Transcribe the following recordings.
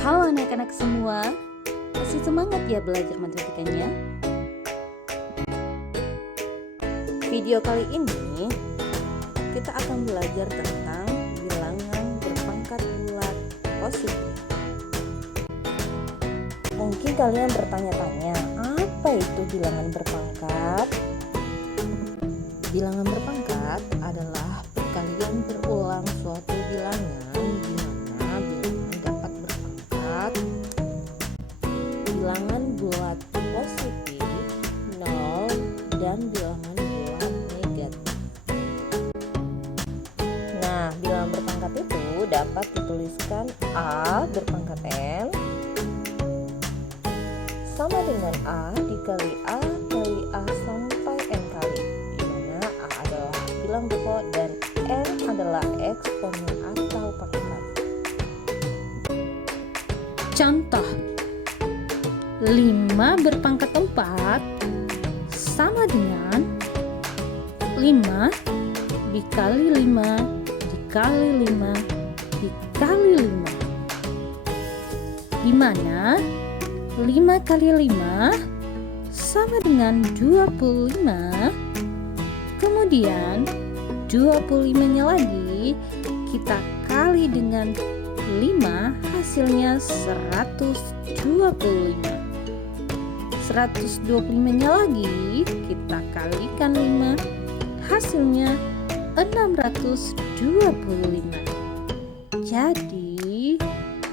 Halo anak-anak semua, masih semangat ya belajar matematikanya? Video kali ini kita akan belajar tentang bilangan berpangkat bulat positif. Mungkin kalian bertanya-tanya, apa itu bilangan berpangkat? Bilangan berpangkat adalah perkalian berulang suatu bilangan di mana bilangan dapat berpangkat bilangan bulat positif, 0, dan bilangan bulat negatif. Nah, bilangan berpangkat itu dapat dituliskan A berpangkat N sama dengan A dikali A kali A sampai N kali, di mana A adalah bilang pokok dan N adalah eksponen atau pangkat. Contoh 5 berpangkat 4 sama dengan 5 dikali 5 dikali 5 dikali 5, di mana 5 kali 5 sama dengan 25. Kemudian 25-nya lagi kita kali dengan 5, hasilnya 125. 125-nya lagi kita kalikan 5, hasilnya 625. Jadi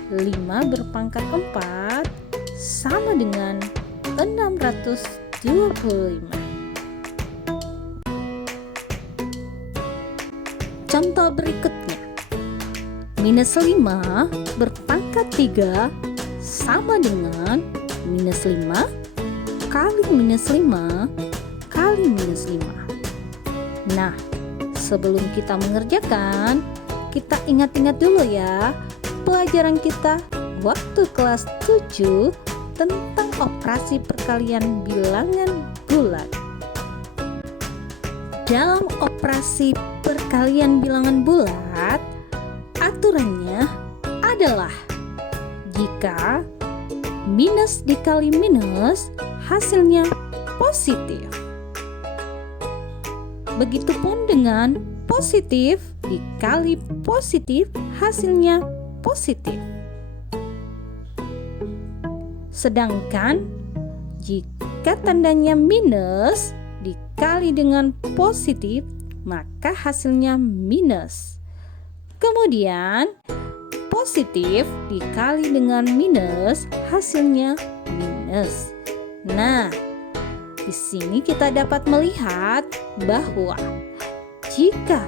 5 berpangkat 4 sama dengan 625. Contoh berikutnya, minus 5 berpangkat 3 sama dengan minus 5 kali minus 5 kali minus 5. Nah, sebelum kita mengerjakan, kita ingat-ingat dulu ya pelajaran kita waktu kelas 7 tentang operasi perkalian bilangan bulat. Dalam operasi perkalian bilangan bulat, aturannya adalah jika minus dikali minus hasilnya positif. Begitupun dengan positif dikali positif hasilnya positif. Sedangkan jika tandanya minus dikali dengan positif, maka hasilnya minus. Kemudian positif dikali dengan minus, hasilnya minus. Nah, di sini kita dapat melihat bahwa jika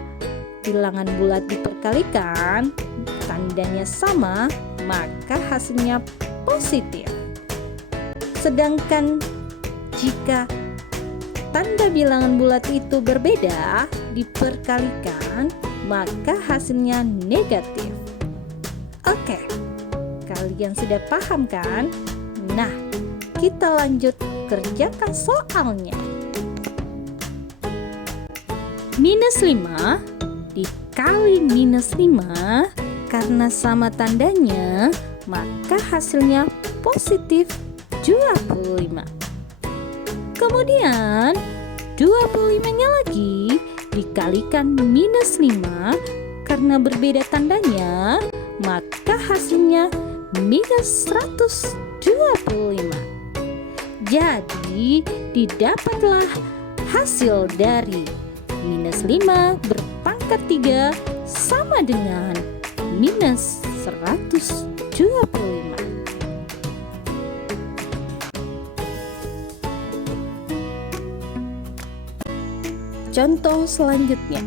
bilangan bulat diperkalikan, tandanya sama, maka hasilnya positif. Sedangkan jika tanda bilangan bulat itu berbeda, diperkalikan, maka hasilnya negatif. Oke, kalian sudah paham kan? Nah, kita lanjut kerjakan soalnya. Minus 5 dikali minus 5, karena sama tandanya, maka hasilnya positif 25. Kemudian 25-nya lagi dikalikan minus 5, karena berbeda tandanya, maka hasilnya minus 125. Jadi didapatlah hasil dari minus 5 berpangkat 3 sama dengan minus 125. Contoh selanjutnya,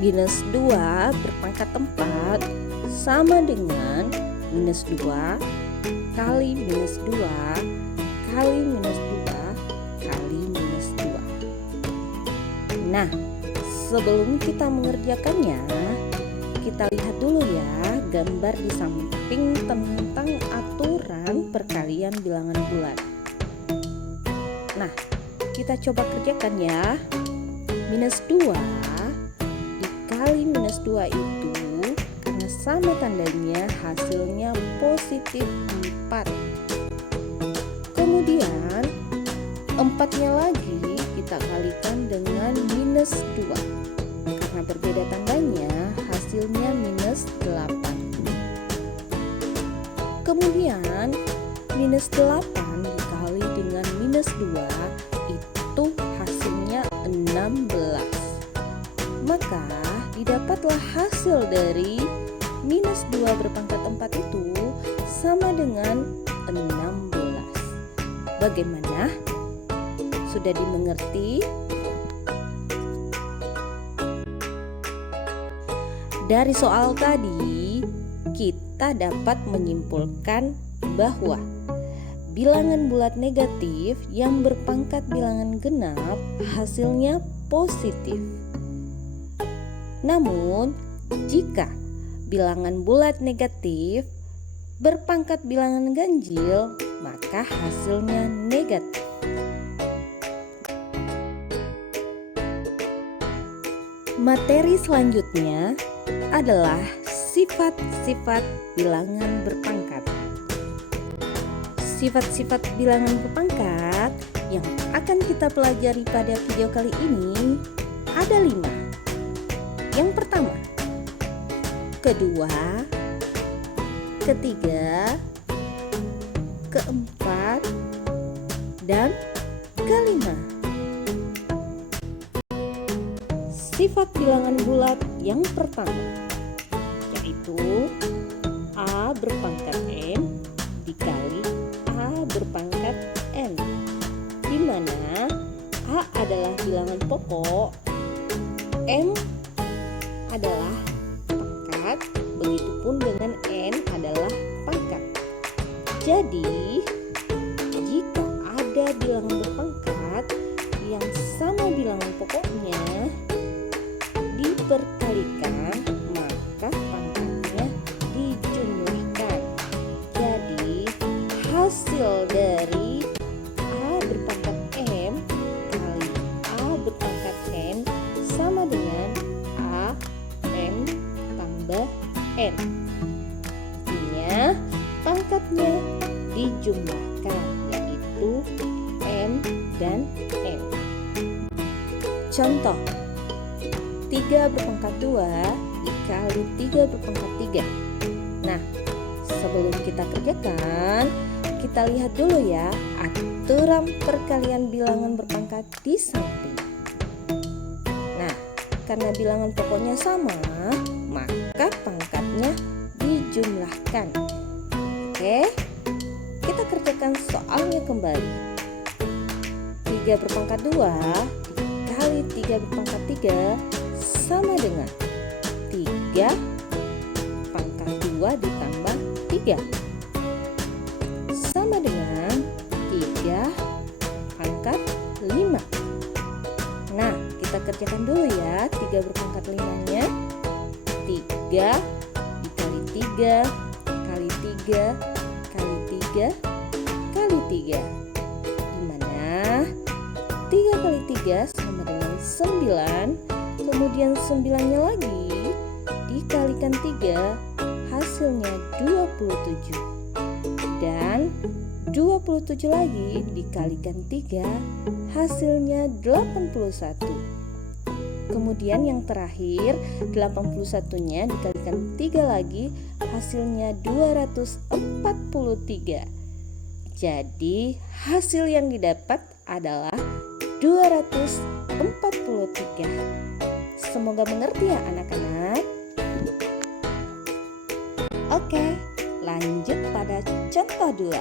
minus 2 berpangkat 4 sama dengan minus 2 kali minus 2 kali minus 2 kali minus 2. Nah, sebelum kita mengerjakannya, kita lihat dulu ya gambar di samping tentang aturan perkalian bilangan bulat. Nah, kita coba kerjakan ya. Minus 2 dikali minus 2 itu, karena sama tandanya hasilnya positif 4. Kemudian 4-nya lagi kita kalikan dengan minus 2. Karena berbeda tandanya hasilnya minus 8. Kemudian minus 8 dikali dengan minus 2 itu hasilnya 16. Maka didapatlah hasil dari minus 2 berpangkat 4 itu sama dengan 16. Bagaimana? Sudah dimengerti? Dari soal tadi, kita dapat menyimpulkan bahwa bilangan bulat negatif yang berpangkat bilangan genap hasilnya positif. Namun, jika bilangan bulat negatif berpangkat bilangan ganjil, maka hasilnya negatif. Materi selanjutnya adalah sifat-sifat bilangan berpangkat. Sifat-sifat bilangan berpangkat yang akan kita pelajari pada video kali ini ada 5. Yang pertama, kedua, ketiga, keempat, dan kelima. Sifat bilangan bulat yang pertama yaitu A berpangkat M dikali A berpangkat N, di mana A adalah bilangan pokok, M adalah pangkat, begitupun dengan N adalah pangkat. Jadi, jika ada bilangan berpangkat yang sama bilangan pokoknya diperkalikan, maka pangkatnya dijumlahkan. Jadi, hasil dari A berpangkat M kali A berpangkat N sama dengan A M tambah N. Artinya pangkatnya dijumlahkan, yaitu M dan N. Contoh, 3 berpangkat 2 dikali 3 berpangkat 3. Nah, sebelum kita kerjakan, kita lihat dulu ya aturan perkalian bilangan berpangkat di samping. Nah, karena bilangan pokoknya sama, maka pangkatnya dijumlahkan. Oke, kita kerjakan soalnya kembali. 3 berpangkat 2 dikali 3 berpangkat 3 sama dengan 3 pangkat 2 ditambah 3 sama dengan 3 pangkat 5. Nah, kita kerjakan dulu ya 3 berpangkat 5-nya. 3 dikali 3 kali 3 kali 3 kali 3, dimana 3 kali 3 sama dengan 9. Kemudian 9-nya lagi dikalikan 3 hasilnya 27. Dan 27 lagi dikalikan 3 hasilnya 81. Kemudian yang terakhir 81-nya dikalikan 3 lagi hasilnya 243. Jadi hasil yang didapat adalah 243. Semoga mengerti ya anak-anak. Oke, lanjut pada contoh 2.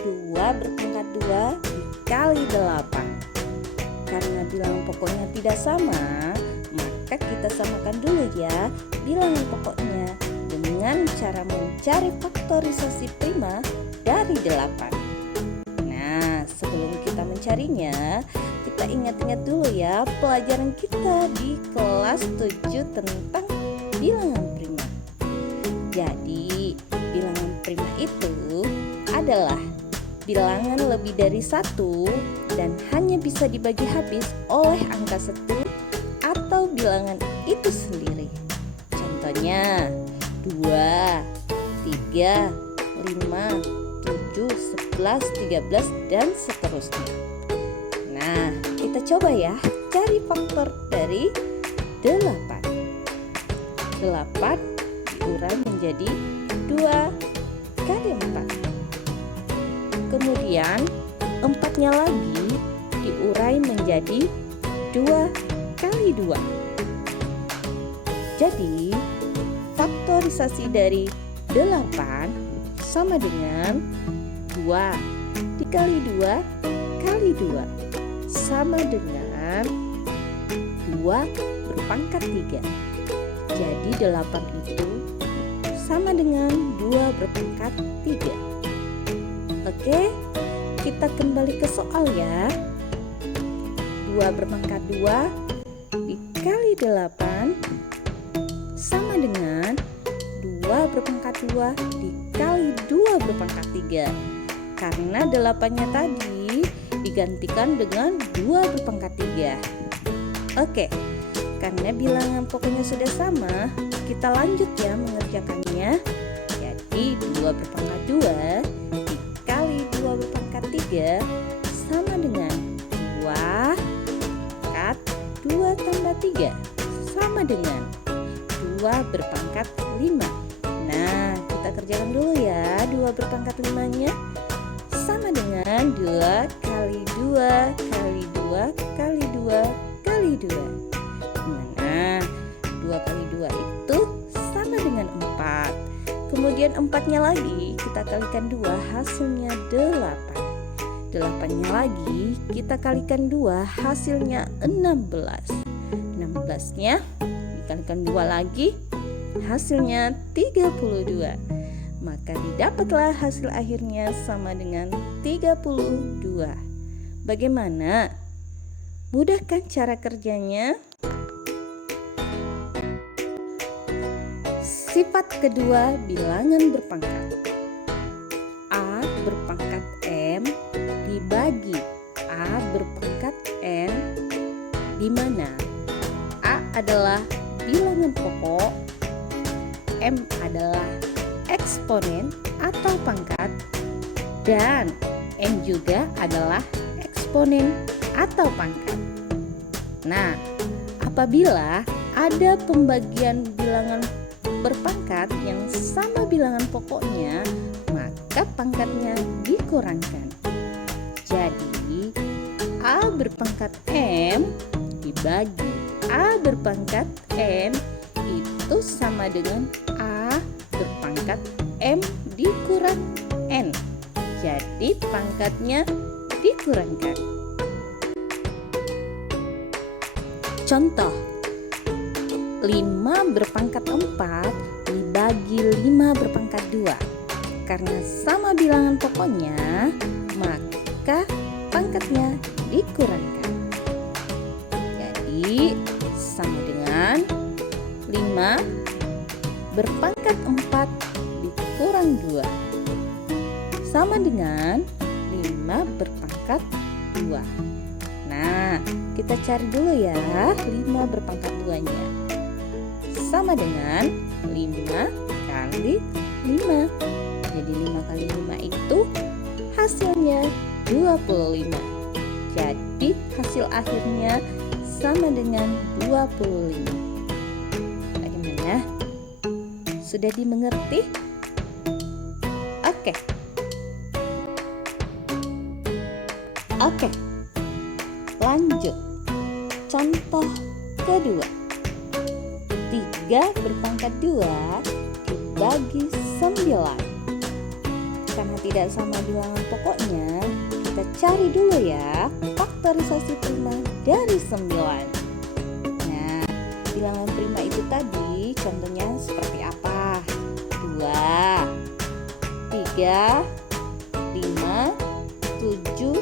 2 berpangkat 2 dikali 8. Karena bilangan pokoknya tidak sama, maka kita samakan dulu ya bilangan pokoknya dengan cara mencari faktorisasi prima dari 8. Nah, sebelum kita mencarinya, kita ingat-ingat dulu ya pelajaran kita di kelas 7 tentang bilangan prima. Jadi, bilangan prima itu adalah bilangan lebih dari 1 dan hanya bisa dibagi habis oleh angka 1 atau bilangan itu sendiri. Contohnya, 2, 3, 5, 7, 11, 13, dan seterusnya. Nah, kita coba ya cari faktor dari 8. 8 diurai menjadi 2 kali 4. Kemudian 4-nya lagi diurai menjadi 2 kali 2. Jadi faktorisasi dari 8 sama dengan 2 dikali 2 kali 2 sama dengan 2 berpangkat 3. Jadi 8 itu sama dengan 2 berpangkat 3. Oke, kita kembali ke soal ya. 2 berpangkat 2 dikali 8 sama dengan 2 berpangkat 2 dikali 2 berpangkat 3. Karena 8-nya tadi digantikan dengan 2 berpangkat 3. Oke, karena bilangan pokoknya sudah sama, kita lanjut ya mengerjakannya. Jadi 2 berpangkat 2 dikali 2 berpangkat 3 sama dengan 2 pangkat 2 tambah 3 sama dengan 2 berpangkat 5. Nah, kita kerjakan dulu ya. 2 berpangkat 5-nya sama dengan 2 kali 2 kali 2 kali 2 kali 2. Nah, 2 kali 2 itu sama dengan 4. Kemudian 4-nya lagi kita kalikan 2, hasilnya 8. 8-nya lagi kita kalikan 2, hasilnya 16. 16-nya dikalikan 2 lagi, hasilnya 32. Maka didapatlah hasil akhirnya sama dengan 32. Bagaimana? Mudah kan cara kerjanya? Sifat kedua bilangan berpangkat. A berpangkat M dibagi A berpangkat N, di mana A adalah bilangan pokok, M adalah eksponen atau pangkat, dan N juga adalah eksponen atau pangkat. Nah, apabila ada pembagian bilangan berpangkat yang sama bilangan pokoknya, maka pangkatnya dikurangkan. Jadi A berpangkat M dibagi A berpangkat N itu sama dengan A berpangkat M dikurang N. Jadi pangkatnya dikurangkan. Contoh, 5 berpangkat 4 dibagi 5 berpangkat 2. Karena sama bilangan pokoknya, maka pangkatnya dikurangkan. Jadi sama dengan 5 berpangkat 4 dikurang 2 sama dengan 5 berpangkat 2. Nah, kita cari dulu ya 5 berpangkat 2-nya. Sama dengan 5 kali 5. Jadi 5 kali 5 itu hasilnya 25. Jadi hasil akhirnya sama dengan 25. Bagaimana? Sudah dimengerti? Oke. Lanjut. Contoh kedua. 3 berpangkat 2 dibagi 9. Karena tidak sama bilangan pokoknya, kita cari dulu ya faktorisasi prima dari 9. Nah, bilangan prima itu tadi contohnya seperti apa? 2, 3, 5, 7,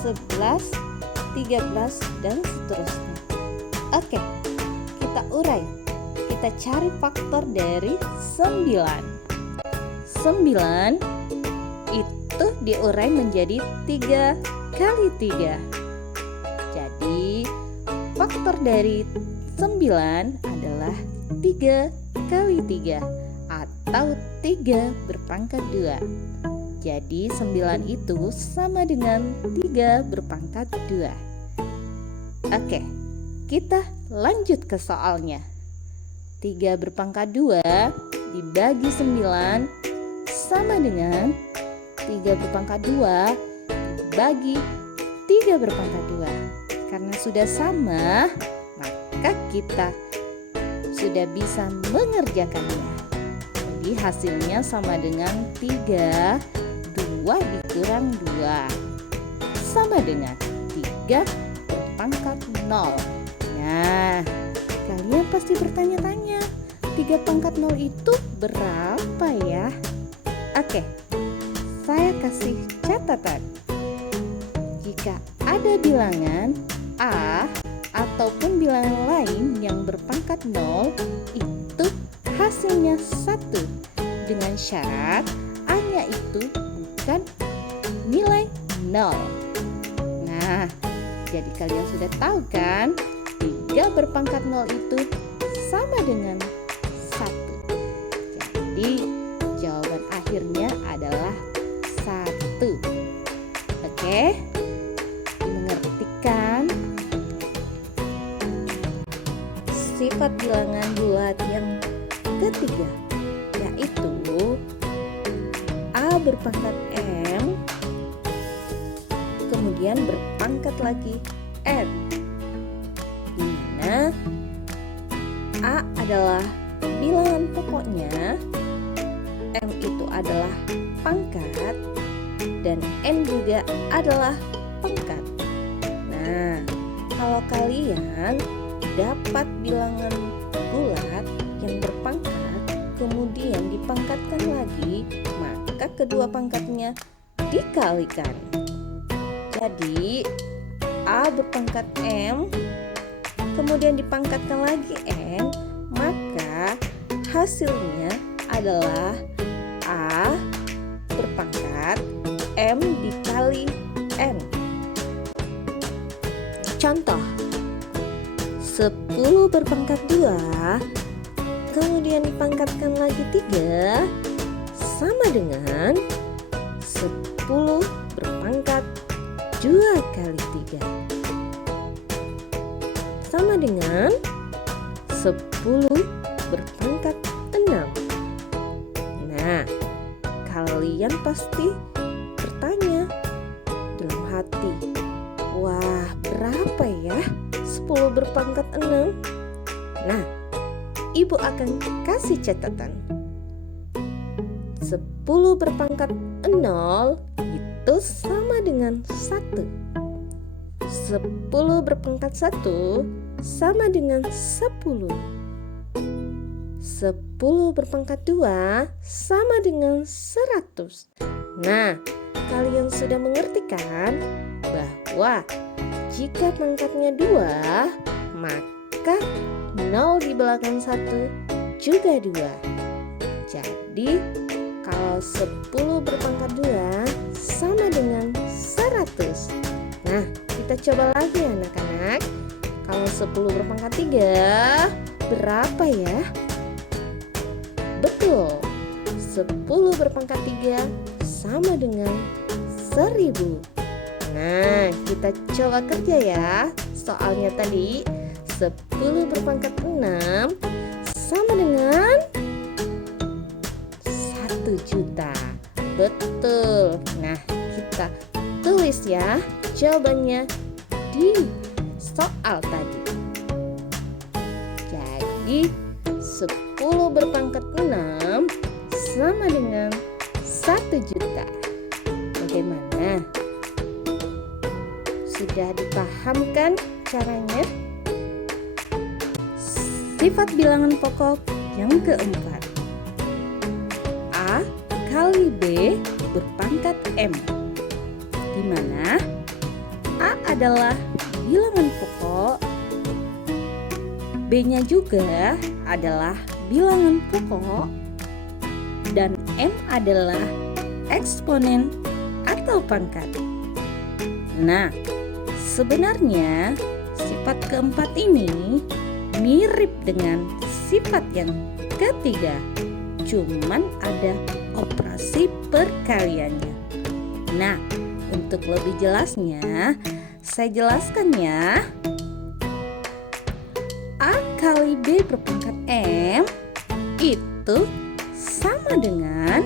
11, 13, dan seterusnya. Oke, kita urai. Kita cari faktor dari 9. 9 itu diurai menjadi 3 kali 3. Jadi faktor dari 9 adalah 3 kali 3 atau 3 berpangkat 2. Jadi 9 itu sama dengan 3 berpangkat 2. Oke, kita lanjut ke soalnya. 3 berpangkat 2 dibagi 9 sama dengan 3 berpangkat 2 dibagi 3 berpangkat 2. Karena sudah sama, maka kita sudah bisa mengerjakannya. Jadi hasilnya sama dengan 3, 2 dikurang 2 sama dengan 3 berpangkat 0. Nah, kalian pasti bertanya-tanya, 3 pangkat 0 itu berapa ya? Oke, saya kasih catatan. Jika ada bilangan A ataupun bilangan lain yang berpangkat 0, itu hasilnya 1 dengan syarat A-nya itu bukan nilai 0. Nah, jadi kalian sudah tahu kan, 3 berpangkat 0 itu sama dengan 1. Jadi jawaban akhirnya adalah 1. Oke, dimengerti kan? Sifat bilangan bulat yang ketiga yaitu A berpangkat M kemudian berpangkat lagi N, di mana A adalah bilangan pokoknya, M itu adalah pangkat, dan N juga adalah pangkat. Nah, kalau kalian dapat bilangan bulat yang berpangkat kemudian dipangkatkan lagi, maka kedua pangkatnya dikalikan. Jadi A berpangkat M kemudian dipangkatkan lagi N, maka hasilnya adalah A berpangkat M dikali N. Contoh, 10 berpangkat 2 kemudian dipangkatkan lagi 3 sama dengan 10 berpangkat 2 kali 3 sama dengan 10 berpangkat 6. Nah, kalian pasti bertanya dalam hati, wah, berapa ya 10 berpangkat 6? Nah, ibu akan kasih catatan. 10 berpangkat 0 itu sama dengan 1. 10 berpangkat 1 sama dengan 10. 10 berpangkat 2 sama dengan 100. Nah, kalian sudah mengerti kan bahwa jika pangkatnya 2, maka 0 di belakang 1 juga 2. Jadi kalau 10 berpangkat 2 sama dengan 100. Nah, kita coba lagi anak-anak. Kalau 10 berpangkat 3 berapa ya? Betul, 10 berpangkat 3 sama dengan 1000. Nah, kita coba kerja ya. Soalnya tadi 10 berpangkat 6 sama dengan 1 juta. Betul. Nah, kita tulis ya jawabannya di soal tadi. Jadi 10 berpangkat 6 sama dengan 1 juta. Bagaimana? Sudah dipahamkan caranya? Sifat bilangan pokok yang keempat. A kali B berpangkat M, di mana A adalah bilangan pokok, B-nya juga adalah bilangan pokok, dan M adalah eksponen atau pangkat. Nah, sebenarnya sifat keempat ini mirip dengan sifat yang ketiga. cuman ada operasi perkaliannya. Nah, untuk lebih jelasnya, saya jelaskan ya. A kali B berpangkat M itu sama dengan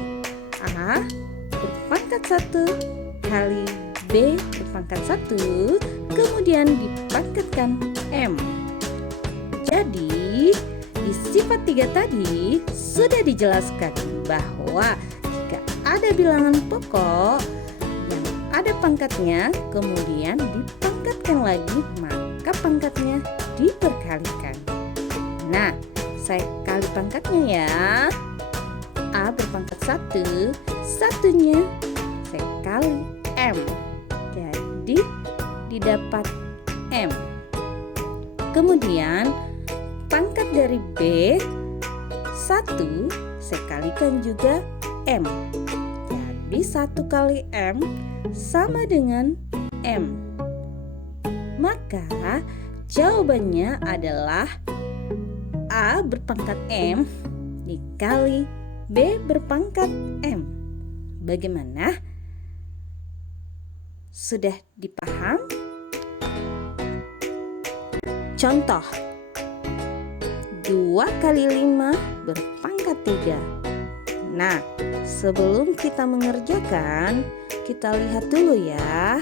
A berpangkat 1 kali B berpangkat 1, kemudian dipangkatkan M. Jadi, di sifat 3 tadi sudah dijelaskan bahwa jika ada bilangan pokok yang ada pangkatnya, kemudian dipangkatkan lagi, maka pangkatnya diperkalikan. Nah, saya kali pangkatnya ya. A berpangkat 1, satunya saya kali M. Jadi didapat M. Kemudian pangkat dari B 1 saya kalikan juga M. Jadi 1 kali M sama dengan M. Maka jawabannya adalah A berpangkat M dikali B berpangkat M. Bagaimana? Sudah dipaham? Contoh, 2 kali 5 berpangkat 3. Nah, sebelum kita mengerjakan, kita lihat dulu ya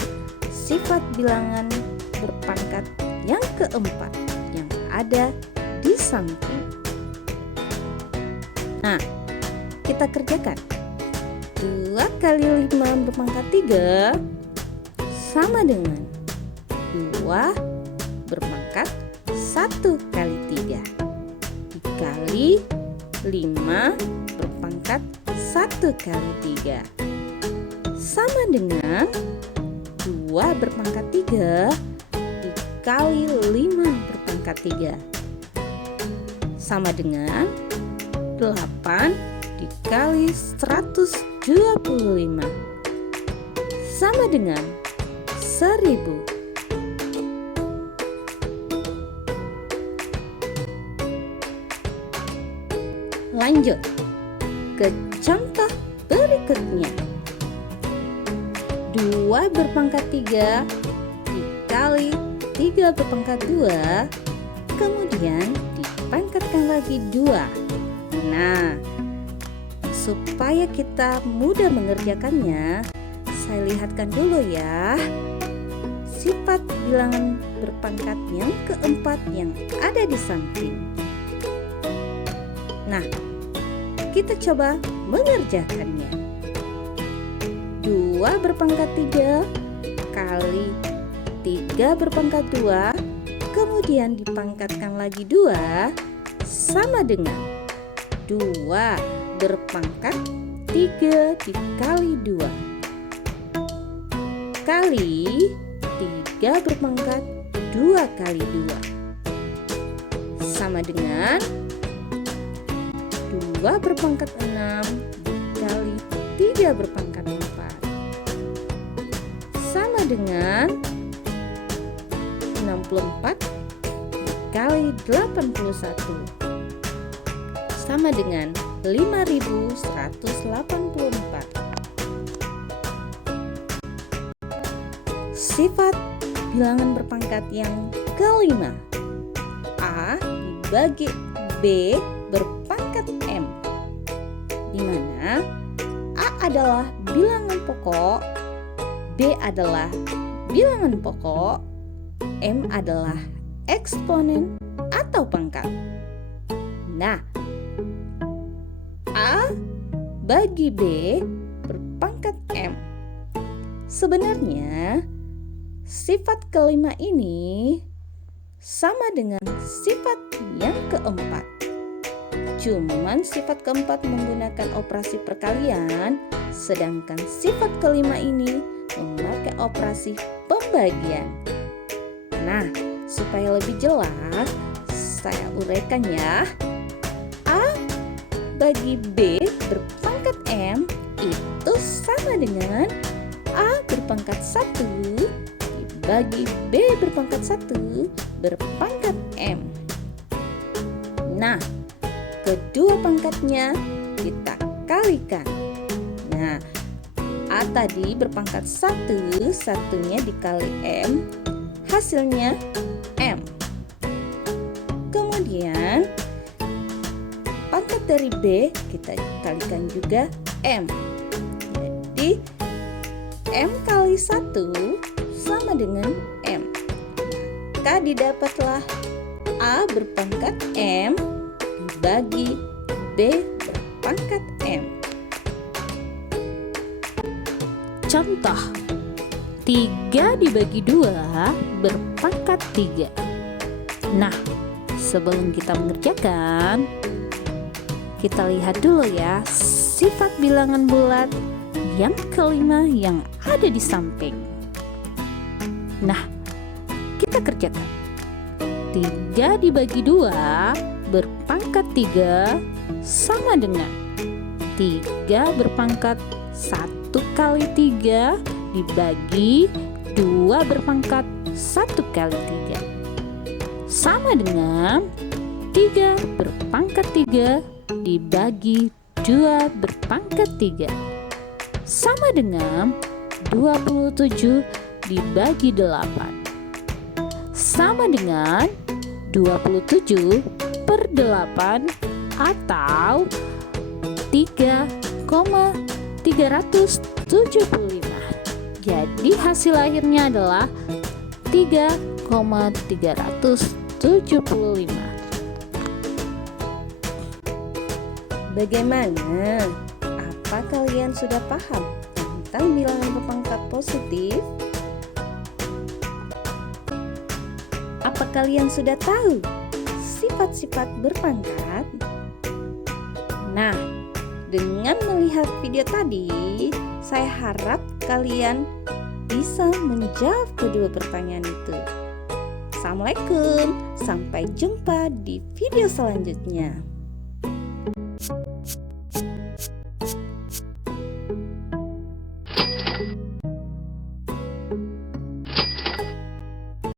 sifat bilangan berpangkat yang keempat yang ada di samping. Nah, kita kerjakan. 2 kali 5 berpangkat 3 sama dengan 2 berpangkat 1 kali 3 dikali 5 berpangkat 1 kali 3 sama dengan 2 berpangkat 3 dikali 5 berpangkat 3 sama dengan 8 dikali 125 sama dengan 1000. Lanjut ke contoh berikutnya. 2 berpangkat 3 dikali 3 berpangkat 2, kemudian dipangkatkan lagi 2. Nah, supaya kita mudah mengerjakannya, saya lihatkan dulu ya sifat bilangan berpangkat yang keempat yang ada di samping. Nah, kita coba mengerjakannya. 2 berpangkat 3 kali 3 berpangkat 2, kemudian dipangkatkan lagi 2 sama dengan 2 berpangkat 3 dikali 2 kali 3 berpangkat 2 kali 2 sama dengan 2 berpangkat 6 dikali 3 berpangkat 4 sama dengan 64 dikali 81 sama dengan 5184. Sifat bilangan berpangkat yang kelima. A dibagi B berpangkat M, di mana A adalah bilangan pokok, B adalah bilangan pokok, M adalah eksponen atau pangkat. Nah, A bagi B berpangkat M. Sebenarnya sifat kelima ini sama dengan sifat yang keempat. Cuman sifat keempat menggunakan operasi perkalian, sedangkan sifat kelima ini memakai operasi pembagian. Nah, supaya lebih jelas, saya uraikan ya. A bagi B berpangkat M itu sama dengan A berpangkat 1 dibagi B berpangkat 1 berpangkat M. Nah, kedua pangkatnya kalikan. Nah, A tadi berpangkat 1, satunya dikali M, hasilnya M. Kemudian pangkat dari B kita kalikan juga M. Jadi M kali 1 sama dengan M. Maka didapatlah A berpangkat M dibagi B berpangkat M. Contoh, 3 dibagi 2 berpangkat 3. Nah, sebelum kita mengerjakan, kita lihat dulu ya sifat bilangan bulat yang kelima yang ada di samping. Nah, kita kerjakan. 3 dibagi 2 berpangkat 3 sama dengan 3 berpangkat 1 kali 3 dibagi 2 berpangkat 1 kali 3 sama dengan 3 berpangkat 3 dibagi 2 berpangkat 3 sama dengan 27 dibagi 8 sama dengan 27 per 8 atau 3,375. Jadi hasil akhirnya adalah 3,375. Bagaimana? Apa kalian sudah paham tentang bilangan berpangkat positif? Apa kalian sudah tahu sifat-sifat berpangkat? Nah, dengan melihat video tadi, saya harap kalian bisa menjawab kedua pertanyaan itu. Assalamualaikum, sampai jumpa di video selanjutnya.